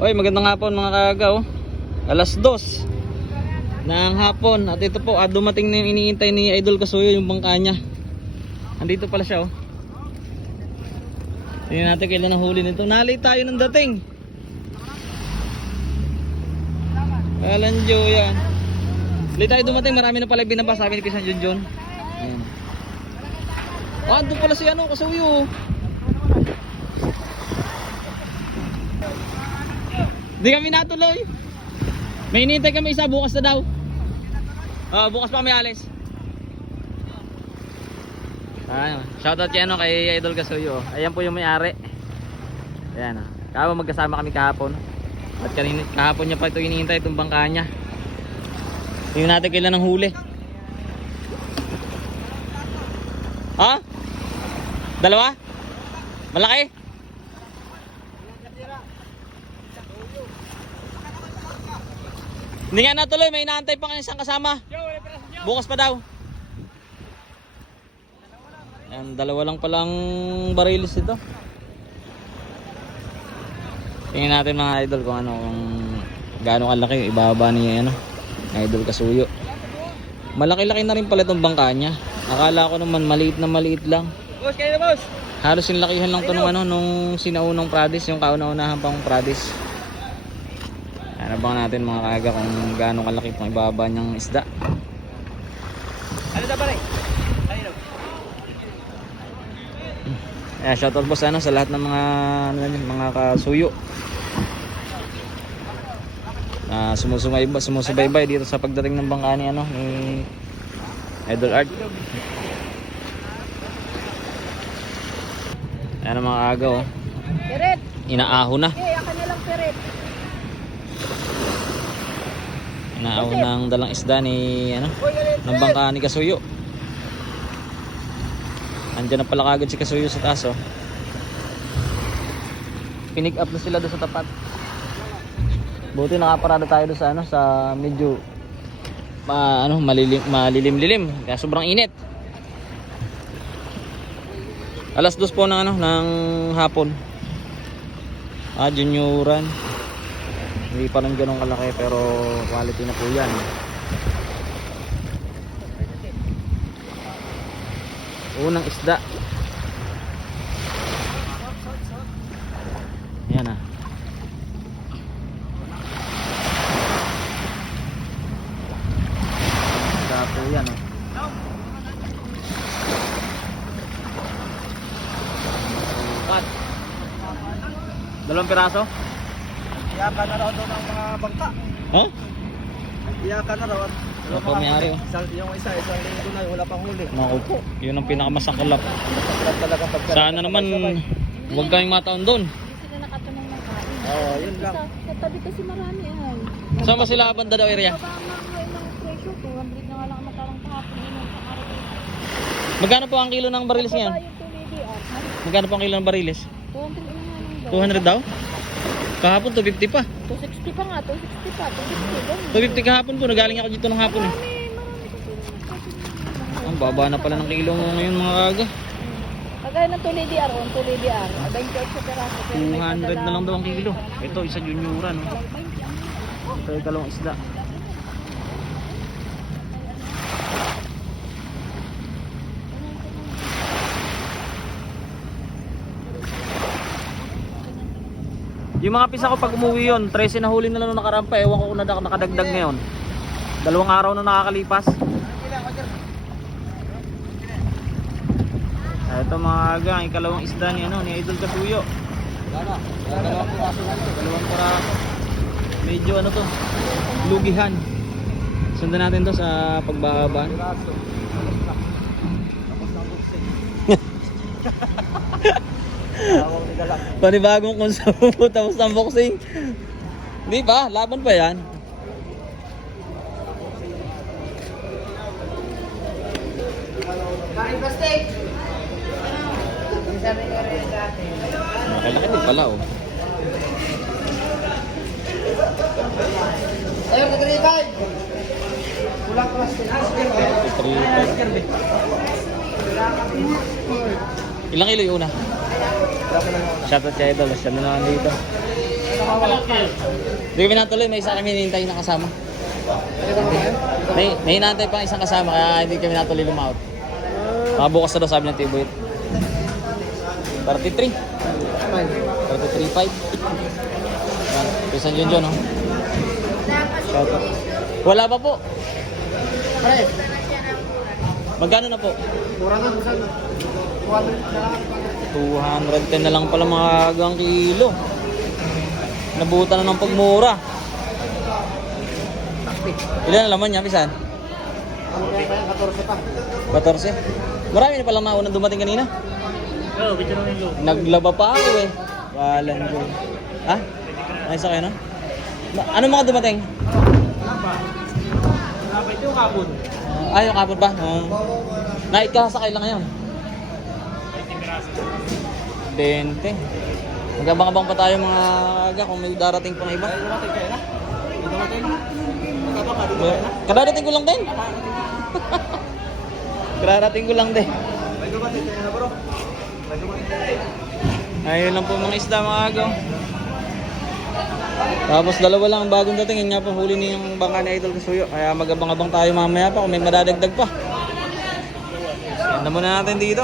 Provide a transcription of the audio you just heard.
Oy, magandang hapon mga kaagaw. Alas dos ng hapon. At ito po, ah, dumating na yung iniintay ni Idol Kasuyo yung bangka niya. Andito pala siya oh. Tingnan natin kailan ang huli nito. Nalay tayo ng dating. Alan Joe yan. Late tayo dumating, marami na pala binaba sabi ni Pisan Junjun. Ayan. Ah, pala si ano, Kasuyo. Di kami natuloy. May inintay kami isa bukas na daw. Ah, bukas pa kami alis. Ano, shoutout kay ano kay Idol Kasuyo. Ayan po yung may-ari. Ayan ah. Kawa magkasama kami kahapon. At kanina kahapon niya pa ito iniintay itong bangka niya. Tingnan natin kailan ang huli. Ha? Dalawa? Malaki? Hindi nga natuloy, may inaantay pa kang isang kasama. Bukas pa daw. Ayan, dalawa lang palang barilis ito. Tingnan natin mga idol kung ano, kung gaano kalaki yung ibaba ni ano, idol kasuyo. Malaki-laki na rin pala itong bangka niya. Akala ko naman maliit na maliit lang. Boss, kayo na boss. Halos yung lakihan lang to nung ano, nung sinaunang Pradis, yung kauna-unahan pang Pradis. Ano bang natin mga kaga kung gaano kalaki itong ibaba niyang isda. Ano na pare? Kanino? Yeah, shoutout boss ano sa lahat ng mga ano yan, mga kasuyo. Ah, sumusubaybay sumusubaybay dito sa pagdating ng bangka ni ano ni Idol Art. Ayan ang mga agaw. Oh. Peret! Inaaho na. Eh, ako na lang peret. Na ang dalang isda ni ano ng bangka ni Kasuyo. Andiyan na pala kagad si Kasuyo sa taas oh. Pinig up na sila doon sa tapat. Buti nakaparada tayo doon sa ano sa medyo ma, ano malilim malilim-lilim kaya sobrang init. Alas dos po ng ano ng hapon. Ah, junioran. Hindi pa rin ganun kalaki pero quality na po yan. Unang isda. Yan ah. Isda yan. Pat. Dalawang piraso? Iyakan na raw doon ang mga bangka. Ha? Iyakan na raw. Ano pa may-ari, oh? Isang, yung isa, isang linggo na, wala pang huli. Naku po, yun ang talaga pagka. Sana naman huwag kayong mataon doon. Hindi sila nakatanong ng kain. Oo, yun lang. Sa, tabi kasi marami ay. Saan ba sila banda daw area? Baba nga ngayon ng presyo, 200 na nga lang magkarang kahapon yun ang pakarating. Magkano po ang kilo ng barilis yung 2DDR. Magkano po ang kilo ng barilis? 200 na nga lang 200 daw. Kahapon 250 pa. 260 pa nga, 260 pa, 260. ganun. 250 kahapon po, nagaling ako dito ng hapon eh. Ang baba na pala ng kilo mo ngayon mga kaga. Kagaya ng 2DDR, on 2DDR. 28 sa peraso. pero may 200 na lang daw ang kilo. Ito, isa junioran. No? Ito yung dalawang isda. Yung mga pisa ko pag umuwi yun, 13 na huli na lang nakarampa. Ewan ko kung naka- nakadagdag ngayon. Dalawang araw na nakakalipas. Ah, Ito mga aga, ang ikalawang isda ni, ano, ni Idol Kasuyo. Dalawang piraso lang ito. Dalawang piraso. Medyo ano to, lugihan. Sundan natin to sa pagbababa. Piraso. Tapos na. Tapos na boxing. Tawag ni Galak. Panibagong konsumo tapos ng boxing. Di ba? Laban pa yan. Malaki-laki din pala oh. Ayun, kagribay! Kulang class. Ilang kilo yung una? Shoutout kay Idol, siya na naman dito. Hindi kami natuloy, may isa kami hinihintay na kasama. May, may hinihintay pa isang kasama kaya hindi kami natuloy lumaot. Mga bukas na daw sabi ng Tiboy. 33. 33.5. Yan. Pisan yun dyan, no? Shout out. Wala pa po. Magkano na po? mura na. Busan. 200 na lang. 210 na lang pala mga gang kilo. Nabuta na ng pagmura. Ilan na laman niya, pisan? Ano kaya kaya 14 pa? 14. Marami na palang naunang dumating kanina. Oo, video na Naglaba pa ako eh. Walang yun. Ha? Ay, sa kayo na? Ano mga dumating? Wala pa. Wala pa ito yung kapon. Ah, ay, yung kapon ba? Uh, night ka, sakay lang ngayon. 20. Magabang-abang pa tayo mga aga kung may darating pa na iba. Dumating kayo na? Dumating. Magkabaka, di ba na? Kadarating ko lang din. Kadarating ko lang din. May dumating kayo na bro. May dumating. Ayun lang po mga isda mga agaw. Tapos dalawa lang ang bagong dating. Yun nga po huli ni bangka ni Idol Kasuyo. Kaya magabang-abang tayo mamaya pa kung may madadagdag pa. Ganda muna natin dito.